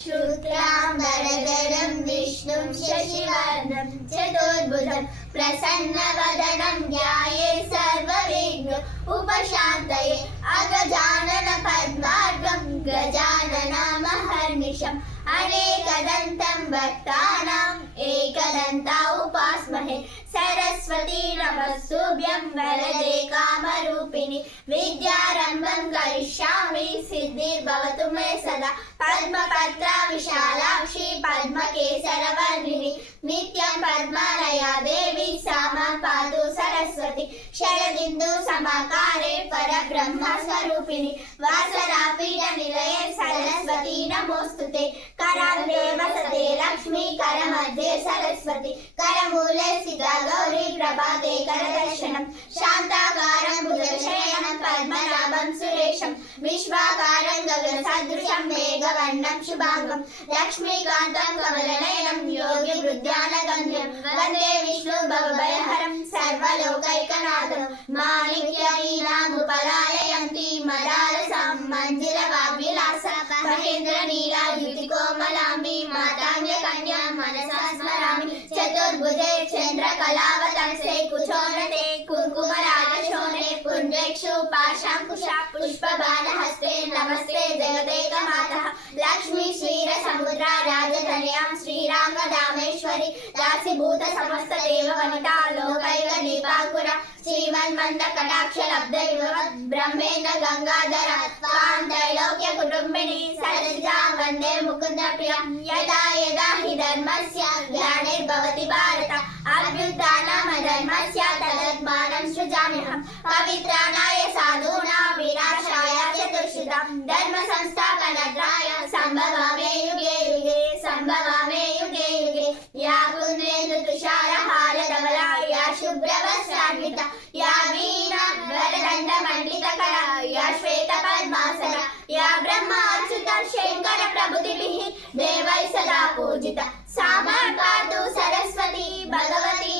शुक्लाम्बरधरं विष्णुं शशिवर्णं चतुर्भुजं प्रसन्नवदनं ध्यायेत् सर्वविघ्न उपशान्तये अगजानन पद्मार्गं गजाननमहर्निशम् अनेकदन्तं भक्तानाम् एकदन्ता उपास्महे सरस्वती नमस्तुभ्यं वरदे कामरूपिणि विद्यारम्भं करिष्यामि सिद्धिर्भवतु मे सदा पद्मपत्रा विशालाक्षी पद्मकेसरवर्णिनि नित्यं पद्मालया देवी सा मां पातु सरस्वती शरदिन्दु समाकारे परब्रह्मस्वरूपिणि वासरापीठनिलये सरस्वती नमोस्तुते कराग्रे वसते लक्ष्मी करमध्ये सरस्वती करमूले स्थिता गौरी प्रभाते करदर्शनं शान्ताकारं भुजगशयनं पद्मनाभं सुरेशं विश्वाकारं गगनसदृशं मेघवर्णं शुभांगं लक्ष्मीकान्तं कमलनयनं योगिवृद्धानगम्यं वन्दे विष्णु भवभयहरं सर्वलोकैकनाथं माणिक्यवीणामुपलालयन्ती मदालसां मञ्जुलवाग्विलासा महेन्द्रनीलाद्युतिकोमलाम्बी मातान्यकन्यां मनसा स्मरामि चतुर्भुजे चन्द्रकलावतंसे कुचोन्नते कुङ्कुमरागशोणे पुण्ड्रेक्षु पाशाङ्कुशा पुष्पबाणहस्ते नमस्ते जगदेकमातः लक्ष्मी क्षीरसमुद्रा राजधन्यां श्रीरामदामेश्वरी दासीभूत समस्त देववनिता लोकैकदीपाङ्कुरा श्रीमन्मन्दकटाक्षलब्धविभवद् ब्रह्मेन्द्र गंगाधर त्वां त्रैलोक्यकुटुम्बिनी सरोजां वन्दे मुकुन्दप्रियां यदा यदा हि धर्मस्य ग्लानिर्भवति भारत अभ्युत्थानमधर्मस्य तदात्मानं सृजाम्यहं पवित्राणाय साधूनां विनाशाय चतुष्षुतां धर्म संस्थापनार्थाय सम्भवामि युगे युगे सम्भवामि युगे युगे या कुन्देन्दु तुषारहारधवला या शुभ्रवस्त्रान्विता या वीणा वरदण्डमण्डितकरा या श्वेतपद्मासना या ब्रह्माच्युत शङ्कर प्रभृतिभिः देवैः सदा पूजिता सा मां पातु सरस्वती भगवती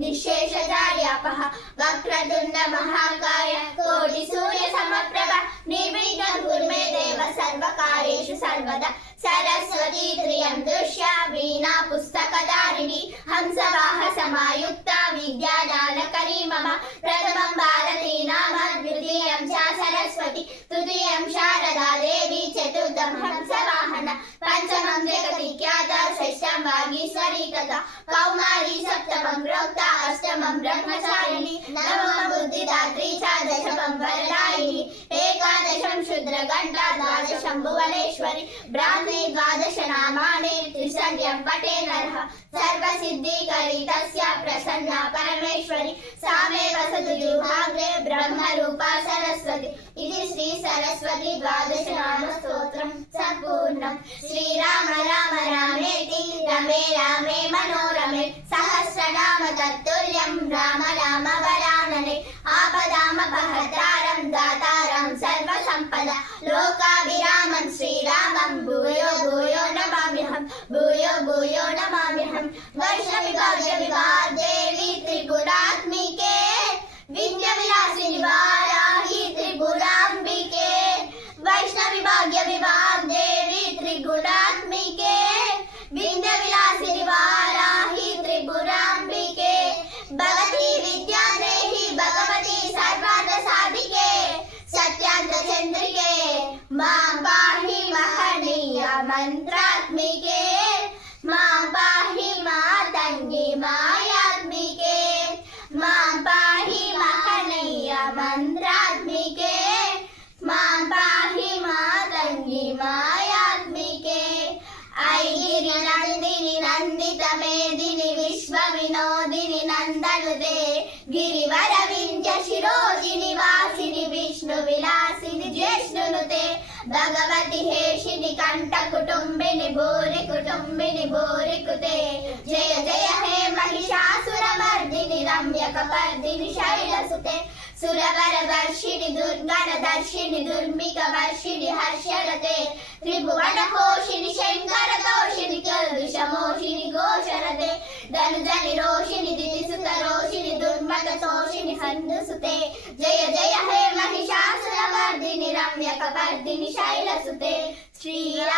निःशेषजाड्यापः वक्रतुण्ड महाकाय कोटिसूर्यसमप्रभ निर्विघ्नं कुरु मे देव सर्वकार्येषु सर्वदा सरस्वती त्रियं दृश्या वीणा पुस्तकधारिणी हंसवाह समायुक्ता विद्यादानकरी मम प्रथमं भारती नाम द्वितीयं च सरस्वती तृतीयं शारदा देवी चतुर्थं हंसवाहन पंचमं जगति ख्याता षष्ठं वागीश्वरी कथा कौमारी सप्तमं प्रोक्ता अष्टमं ब्रह्मचारिणी नवमं बुद्धिदात्री च दशमं वरदायिनी एकादशं शूद्रघण्टा द्वादशं भुवनेश्वरी ब्राह्मी द्वादश नामानि त्रिसन्ध्यं पठे नरः सर्वसिद्धिकरी तस्या प्रसन्ना परमेश्वरी सा मे वसतु जिह्वाग्रे ब्रह्मरूपा सरस्वती इति श्री सरस्वती द्वादश नाम स्तोत्रं सम्पूर्णम् श्रीराम राम रामेति रमे रामे मनोरमे सहस्रनाम तत्तुल्यं राम राम वरानने आपदामपहर्तारं दातारं सर्वसम्पदा लोकाभिरामं श्रीरामं भूयो भूयो नमाम्यहं भूयो भूयो नमाम्यहं वैष्णविभाग्यविभादेवी त्रिपुरात्मिके विद्याविलासिनि वाराहि त्रिपुराम्बिके वैष्णविभाग्यविभादेवी त्रिगुणात्मिके विद्याविलासिनि वाराहि त्रिपुराम्बिके भगवती विद्यादेहि भगवती सर्वार्थसाधिके सत्यान्तचन्द्रिके मां पाहि महनीय मन्त्रात्मिके मां पाहि मातङ्गी मायात्मिके मां पाहि महनीय मन्त्रात्मिके मां पाहि मातङ्गी मायात्मिके ऐगिरिनन्दिनि नन्दितमेदिनि विश्वविनोदिनि नन्दनुते गिरिवरविन्ध्यशिरोजिनि वासिनि विष्णुविलासिनि ज्येष्ठुनुते भगवति हेशिनि कण्ठकुटुम्बिनि भूरि कुटुम्बिनि भूरि कुते जय जय हे महिषासुरमर्दिनि रम्यकपर्दिनि शैलसुते सुरवरवर्षिणि दुर्गणदर्शिनि दुर्मिकवर्षिणि हर्षरते त्रिभुवनपोषिणि शङ्करतोषिणि कल्बिषमोषिणि घोषरते धनुजनि रोषिणि दितिसुतरोषिणि दुर्मदतोषिणि हन्दुसुते जय जय हे महिषासुरमर्दिनि रम्यकपर्दिनि शैलसुते శ్రీరామ